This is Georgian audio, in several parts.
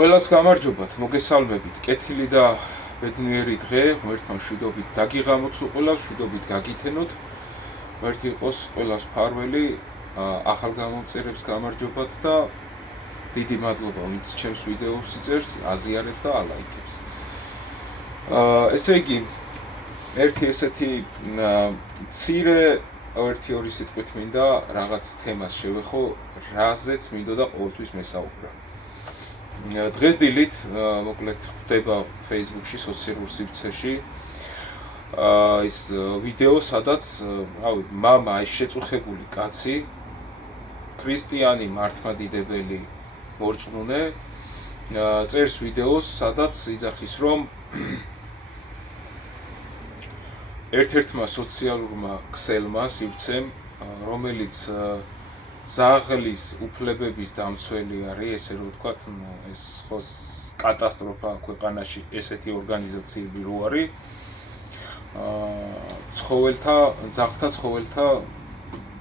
ყველას გამარჯობათ, მოგესალმებით. კეთილი და ბედნიერი დღე, ღმერთმა მშვიდობით დაგიღამოთ ყველას, მშვიდობით გაგითენოთ. ღმერთი იყოს ყველას ფარველი, ახალგამომწერებს გამარჯობათ და დიდი მადლობა, ვინც ჩემს ვიდეოს იწერს, აზიარებს და ალაიქებს. ესე იგი, ერთი ესეთი მცირე ერთი-ორი სიტყვით მინდა რაღაც თემას შევეხო, რაზეც მინდოდა ყოველთვის მესაუბრა. დღეს დილით, მოკლედ ხდება Facebook-ში, სოციალურ სივრცეში ის ვიდეო, სადაც, მამა, ეს შეწუხებული კაცი, ქრისტიანი მართლმადიდებელი მორწმუნე, წერს ვიდეოს, სადაც იძახის, რომ ერთ-ერთმა სოციალურმა ქსელმა, სივრცემ, რომელიც ძაღლის უფლებების დამცველი არის, ესე რომ ვთქვათ, ეს ხო კატასტროფა ქვეყანაში ესეთი ორგანიზაციები რო არის, ძაღლთა ცხოველთა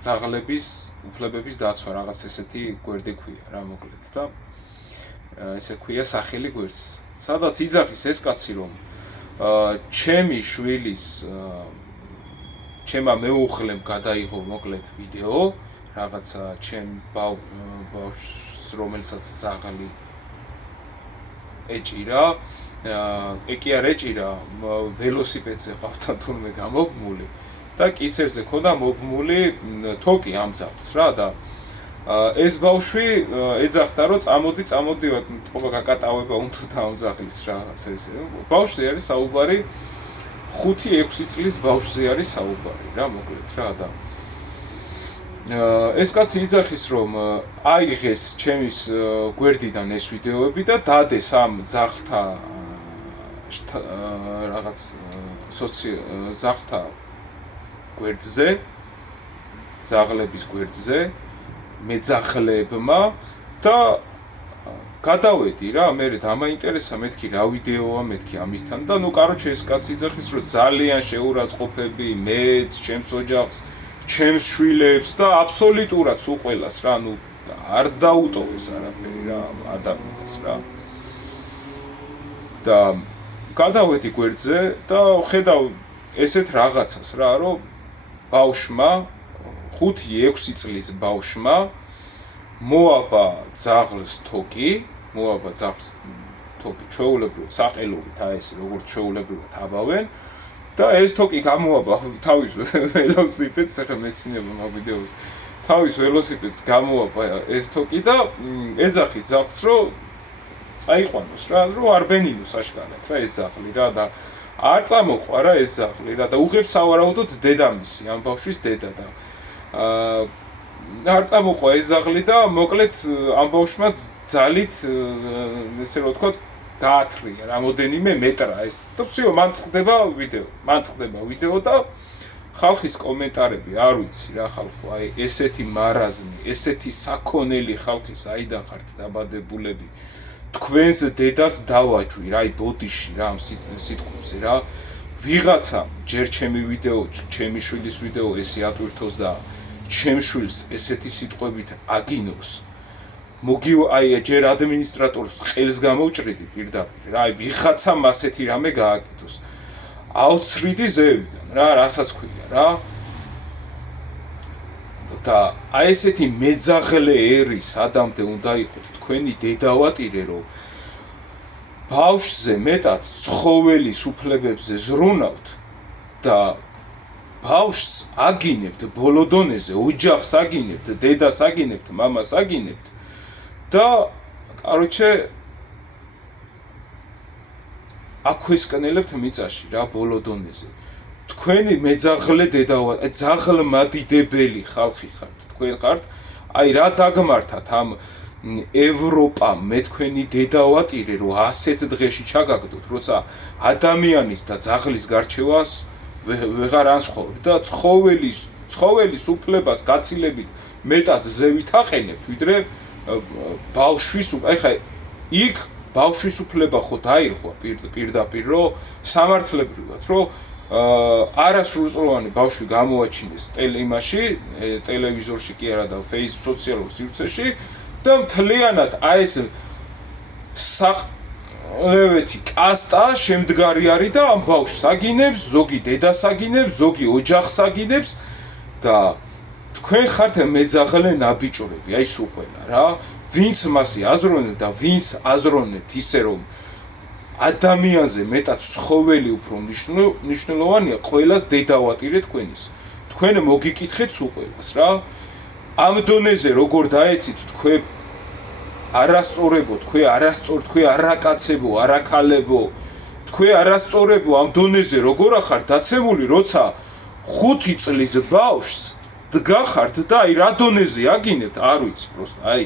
ძაღლების უფლებების დაცვა, რაღაც ესეთი გვერდი ქვია რა მოკლედ და ესე ქვია სახელი გვერდს. სადაც იძახის ეს კაცი, რომ ჩემი შვილის ჩემმა მეუღლემ გადაიღო მოკლედ ვიდეო რაღაცა ჩემ ბავშვს, რომელსაც ძაღლი ეჭირა, კი არ ეჭირა, ველოსიპედზე ყავდა თურმე გამოგმული და კისერზე ქონდა მოგმული თოკი ამ ძაღლს რა და ეს ბავშვი ეძახდა, რომ წამოდივარ, თქობა გაკატავება უნდა ამ ძაღლის რაღაცა ესე. ბავშვზე არის საუბარი 5-6 წლის ბავშვზე არის საუბარი რა მოკლედ რა და ეს კაცი იძახის, რომ აიღეს ჩემის გვერდიდან ეს ვიდეოები და დადეს ამ ძაღლთა რაღაც ძაღლთა გვერდზე, ძაღლების გვერდზე, მეძახლებმა და გადავედი რა, მე დამაინტერესა, მეთქი რა ვიდეოა, მეთქი ამისთან და კაროჩე ეს კაცი იძახის, რომ ძალიან შეურაცხყოფები მეც, ჩემს ოჯახს, ჩემს შვილებს და აბსოლუტურად სულ ყველას რა, არ დაუტოვეს არაფერი რა ადამიანს რა. და გადავედი გვერდზე და ხედავ ესეთ რაღაცას რა, რომ ბავშვმა 5-6 წლის ბავშვმა მოაბა ძაღლს თოკი, ჩვეულებრივად საყელობით, ეს როგორც ჩვეულებრივად აბავენ და ეს თოკი გამოაბა თავის ველოსიპედს, ახლა მეცნიერმა მაგ ვიდეოს თავის ველოსიპედს გამოაბა ეს თოკი და ეძახის ძაღლს, რომ წაიყვანოს რა, რომ არ ბენინოს აშკარად რა ეს ძაღლი რა და არ წამოყვა რა ეს ძაღლი რა და უღებს სავარაუდოდ დედამისი, ამ ბავშვის დედა და არ წამოყვა ეს ძაღლი და მოკლედ ამ ბავშვმა ძალით ესე რომ ვთქვათ გაათრია რამოდენიმე მეტრა ეს და всё, მან წყდება ვიდეო და ხალხის კომენტარები, არ ვიცი რა ხალხო, აი ესეთი მარაზმი, ესეთი საქონელი ხალხი საიდან ხართ დაბადებულები, თქვენს დედას დავაჯვი რა, აი ბოდიში რა ამ სიტყვებზე რა, ვიღაცა ჯერ ჩემი ვიდეო, ჩემი შვილის ვიდეო ესე ატვირთოს და ჩემს შვილს ესეთი სიტყვებით აგინოს. აი ჯერ ადმინისტრატორს ყელს გამოვჭრიდი პირდაპირ რა, აი ვიღაცამ ასეთი რამე გააკეთოს. აუცრიდი ზევიდან რა, რასაც ქვია რა. და აი ესეთი მეძაღლე ერი სადამდე უნდა იყოთ თქვენი დედავატირე, რომ ბავშვზე მეტად ცხოველის უფლებებზე ზრუნავთ და ბავშვს აგინებთ ბოლო დონეზე, ოჯახს აგინებთ, დედას აგინებთ, მამას აგინებთ და კაროჩე აქვესკნელებთ მიწაში რა ბოლო დონეზე. თქვენი მეძაღლე დედავატირე, ძაღლმადიდებელი ხალხი ხართ, თქვენ ხართ, აი რა დაგმართათ ამ ევროპამ მე თქვენი დედავატირე, რომ ასეთ დღეში ჩაგაგდოთ, როცა ადამიანის და ძაღლის გარჩევას ვეღარ ანსხვავებთ და ცხოველის უფლებას გაცილებით მეტად ზევით აყენებთ, ვიდრე ბავშვის ეხლა იქ ბავშვის უფლება ხო დაირღვა პირდაპირ, რომ სამართლებრივად, რომ არასრულწლოვანი ბავშვი გამოაჩინეს ტელევიზორში კი არა და Facebook სოციალურ სივრცეში და მთლიანად აი ეს ლევეთი კასტა შემდგარი არის და ამ ბავშვს აგინებს, ზოგი დედას აგინებს, ზოგი ოჯახს აგინებს და თქვენ ხართ მეძაღლე ნაბიჭვრები, აი სუყველა რა. ვინც მასი აზროვნებ და ვინც აზროვნებთ ისე რომ ადამიანზე მეტად ცხოველი უფრო მნიშვნელოვანია, ყველას დედავატირე თქვენის. თქვენ მოგიკითხეთ სუყველას რა. ამ დონეზე როგორ დაეცით თქვენ არასწორებო, თქვენ არასწორ, თქვენ არაკაცებო, არაქალებო, თქვენ არასწორებო ამ დონეზე როგორ ახართ დაცემული, როცა 5 წლის ბავშვს დგახართ და აი რა დონეზე აგინებთ, არ ვიცი პროსტა, აი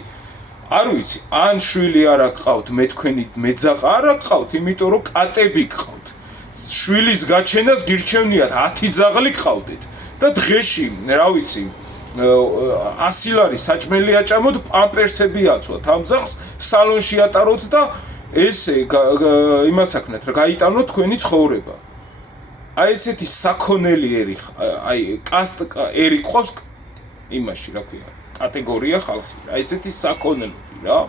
არ ვიცი, ან შვილი არ აკყავთ, მე თქვენი მეძაღა არ აკყავთ, იმიტომ რომ კატები გყავთ. შვილის გაჩენას გირჩევნიათ 10 ძაღლი გყავდეთ და დღეში, რა ვიცი, 100 ლარი საჭმელი აჭამოთ, პამპერსები აცვათ ამ ძაღლს, სალონში ატაროთ და ესე იმას აქნათ, რა გაიტანოთ თქვენი ცხოვრება. აი ესეთი საქონელი ერი, აი ერი ყავს იმაში, რა ქვია, კატეგორია ხალხი, აი ესეთი საქონელები რა.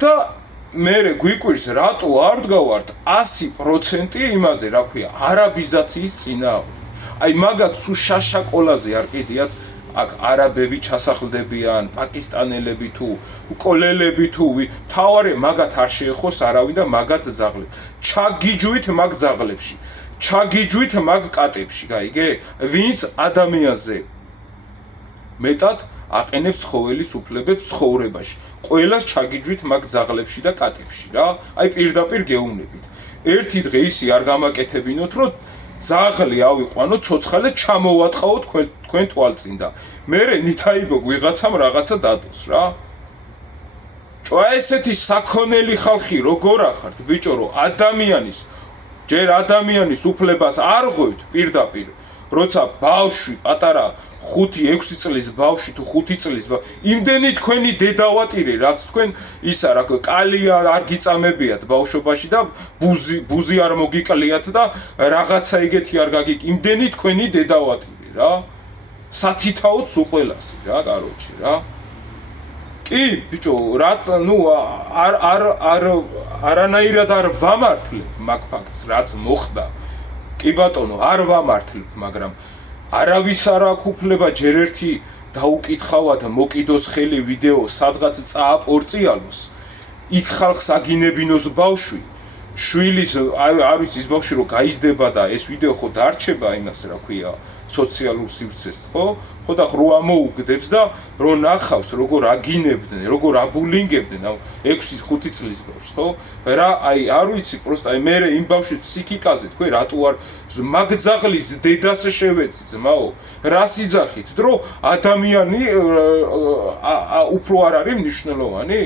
და მე გვიკვირს რატო არ დგავართ 100% იმაზე, რა ქვია, არაბიზაციის წინააღმდეგ. აი მაგათ სულ შაშაკოლაზე არ კიდიათ აქ არაბები ჩასახლდებიან, პაკისტანელები თუ კოლელები თუ თავარი მაგათ არ შეეხოს არავინ და მაგათ ძაღლებს. ჩაგიჯვით მაგ ძაღლებში. ჩაგიჯვით მაგ კატებში, გაიგე? ვინც ადამიანზე მეტად აყენებს ცხოველის უფლებებს ცხოვრებაში. ყველას ჩაგიჯვით მაგ ძაღლებში და კატებში რა. აი პირდაპირ გეუბნებით. ერთი დღე ისი არ გამაკეთებინოთ, რომ ძაღლი ავიყვანოთ, ცოცხალე ჩამოვატყავოთ თქვენ თვალწინ და მერე ნითაიბოგ ვიღაცამ რაღაცა დადოს რა. ჭო ესეთი საქონელი ხალხი როგორ ახართ, ბიჭო, რომ ადამიანის ჯერ ადამიანის უფლებას არ ღვევთ პირდაპირ, როცა ბავშვი პატარა 5-6 წლის ბავშვი თუ 5 წლის იმდენი თქვენი დედავატირე, რაც თქვენ ისა რა კალია არ გიწამებიათ ბავშვობაში და ბუზი არ მოგიკლიათ და რაღაცა ეგეთი არ გაგიკ, იმდენი თქვენი დედავატირე რა. სათითაოდ სუყველასი რა, კაროჩი რა. კი, ბიჭო, არანაირად არ ვამართლებ მაგ ფაქტს, რაც მოხდა. კი ბატონო, არ ვამართლებ, მაგრამ არავის არ აქვს უფლება ჯერ ერთი დაუკითხავად მოკიდოს ხელი ვიდეო, სადღაც წააპორწიალოს. იქ ხალხს აგინებინოს ბავშვი, შვილის, არ ვიცი, ის ბავშვი რომ გაიზრდება და ეს ვიდეო ხო დარჩება იმას, რა ქვია, სოციალურ სივრცეს, ხო? ხო და რო ამოუგდებს და რო ნახავს, როგორ აგინებდნენ, როგორ აბულინგებდნენ 6-5 წლის ბავშვს, ხო? რა, აი, არ ვიცი, პროსტა, აი მე იმ ბავშვის ფსიქიკაზე თქვენ რატო არ მაგ ძაღლის დედას შევეცი, ძმაო? რას იძახით, რომ ადამიანი უფრო არ არის მნიშვნელოვანი?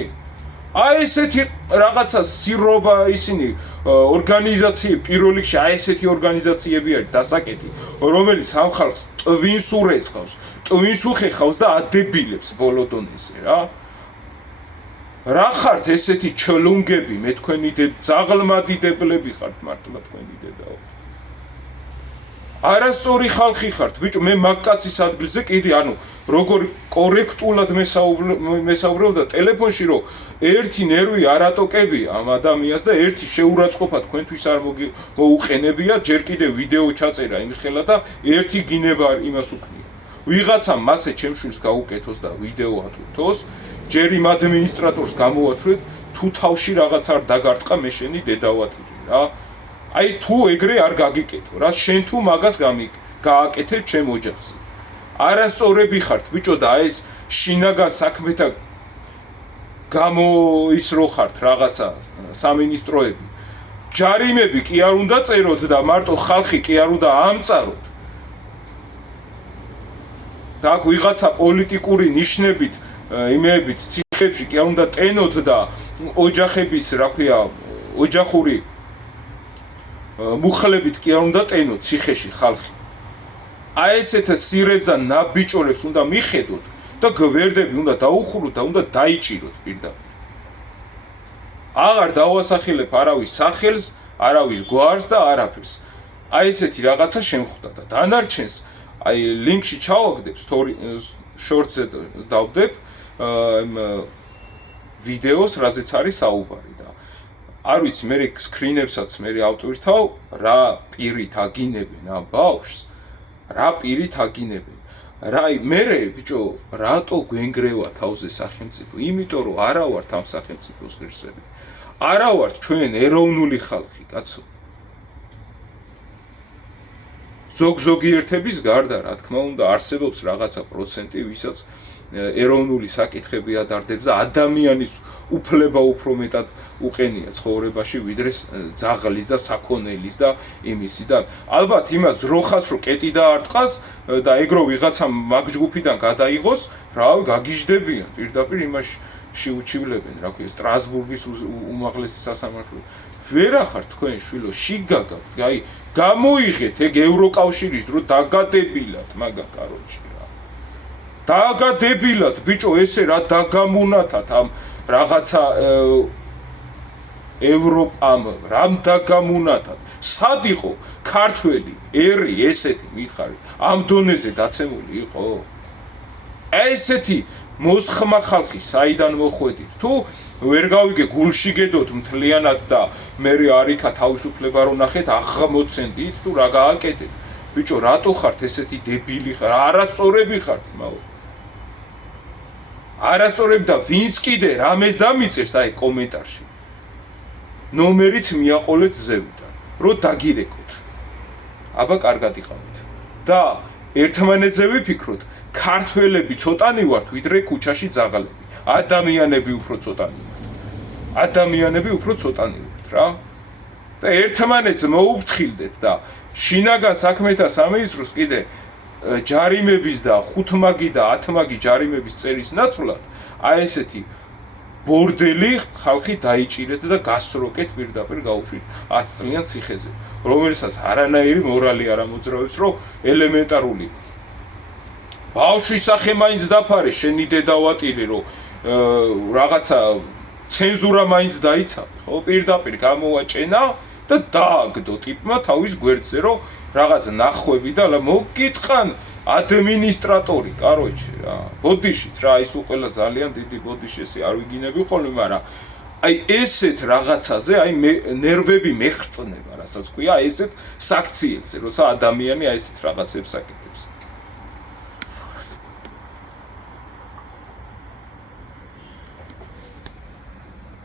აი ესეთი რაღაცა სირობა ისინი ორგანიზაციები პირველ რიგში აი ესეთი ორგანიზაციები არის დასაკეტი, რომელიც ამ ხალხს ტვინს ურეცხავს, ტვინს უხეხავს და ადებილებს ბოლო დონეზე რა. რა ხართ ესეთი ჩლუნგები, მე თქვენი ძაღლმადიდებლები ხართ მართლა თქვენი დედაო. არასწორი ხალხი ხართ, ბიჭო, მე მაგკაცის ადგილზე კიდე, ანუ როგორ კორექტულად მესაუბრებ და ტელეფონში რომ ერთი ნერვი არ ატოკებია ამ ადამიანს და ერთი შეურაცხყოფა თქვენთვის არ მოუყენებია, ჯერ კიდე ვიდეო ჩაწერა იმხელა და ერთი გინება იმას უქმნია. ვიღაცამ მასე ჩემს შვილს გაუკეთოს და ვიდეო ატვირთოს, ჯერ იმ ადმინისტრატორს გამოვათვლეთ, თუ თავში რაღაც არ დაგარტყა, მე შენი დედავატირი რა. აი თუ ეგრე არ გაგიკეთო რა, შენ თუ მაგას გააკეთებ ჩემ ოჯახზე. არასწორები ხართ, ბიჭო, და ეს შინაგან საქმეთა ის რო ხართ რაღაცა სამინისტროები. ჯარიმები კი არ უნდა წეროთ და მარტო ხალხი კი არ უნდა ამწაროთ. და აქ ვიღაცა პოლიტიკური ნიშნებით, იმეებით ციხეებში კი არ უნდა ტენოთ და ოჯახების, რა ქვია, ოჯახური მუხლებით კი არ უნდა ტენოთ ციხეში ხალხი. აი ესეთ სირებს და ნაბიჭორებს უნდა მიხედოთ და გვერდები უნდა დაუხუროთ და უნდა დაიჭიროთ პირდაპირ. აღარ დავასახელებ არავის სახელს, არავის გვარს და არაფერს. აი ესეთი რაღაცა შემხვდა და დანარჩენს აი ლინკში ჩავაგდებ, შორტზე დავდებ, ვიდეოს, რაზეც არის საუბარი და არ ვიცი, მე სკრინებსაც მე ავტვირთავ, რა პირით აგინებენ ამ ბავშვს, რა პირით აგინებენ. მე ბიჭო, რატო გვენგრევა თავზე სახელმწიფო? იმიტომ რომ არა ვართ ამ სახელმწიფოს ღირსები. არა ვართ ჩვენ ეროვნული ხალხი, კაცო. ზოგიერთების გარდა, რა თქმა უნდა, არსებობს რაღაცა პროცენტი, ვისაც ეროვნული საკითხები ადარდებს და ადამიანის უფლება უფრო მეტად უყენია ცხოვრებაში, ვიდრე ძაღლის და საქონელის და იმისი და ალბათ იმას ძროხას რო კეტი დაარტყას და ეგრო ვიღაცამ მაგ ჯგუფიდან გადაიღოს, რავი, გაგიჟდებიან პირდაპირ იმაში შეუჩივლებენ, რა ქვია, სტრასბურგის უმაღლესი სასამართლო. ვერა ხარ თქვენ შვილო, შიგა გაქვთ, აი, გამოიღეთ ეგ ევროკავშირის დრო დაგადებილად მაგა კაროჩი რა. დაგადებილად, ბიჭო, ესე რა დაგამუნათათ ამ რაღაცა ევროპამ, რამ დაგამუნათათ. სად იყო ქართველი ერი ესეთი მითხარი, ამ დონეზე დაცემული იყო? ესეთი მოსხმა ხალხი საიდან მოხვედით? თუ ვერ გავიგე გულში გედოთ მთლიანად და მე არიქა თავისუფლება რო ნახეთ, აღმოცენდით თუ რა გააკეთეთ? ბიჭო, რატო ხართ ესეთი დებილი ხარ? არასწორები ხართ, ძმაო. არასწორები და ვინც კიდე რამეს დამიწერს აი კომენტარში. ნომერიც მიაყოლეთ ზევიდან, რო დაგირეკოთ. აბა კარგად იყავით. და ერთმანეთზე ვიფიქროთ, ქართველები ცოტანი ვართ, ვიდრე ქუჩაში ძაღლები. ადამიანები უფრო ცოტანი ვართ. ადამიანები უფრო ცოტანი ვართ რა. და ერთმანეთს მოუფრთხილდეთ და შინაგან საქმეთა სამინისტროს კიდე ჯარიმების და 5 მაგი და 10 მაგი ჯარიმების წერის ნაცვლად აი ესეთი ბორდელი ხალხი დაიჭირეთ და გასროკეთ პირდაპირ გაუშვით 10 წლიან ციხეზე, რომელსაც არანაირი მორალი არ ამოძრავებს, რომ ელემენტარული ბავშვის სახე მაინც დაფარე, შენი დედავატირი, რომ რაღაცა ცენზურა მაინც დაიცავი, ხო, პირდაპირ გამოვაჭენა და დააგდო ტიპმა თავის გვერდზე, რომ რაღაც ნახვები და მოგკითხან ადმინისტრატორი, კაროჩე რა. ბოდიშით რა, ის უყველა ძალიან დიდი ბოდიშესი არ ვიგინები ხოლმე, მაგრამ აი ესეთ რაღაცაზე, აი ნერვები მეხრწნება, რასაც ქვია, აი ესეთ საქციელზე, როცა ადამიანი აი ესეთ რაღაცებს აკეთებს.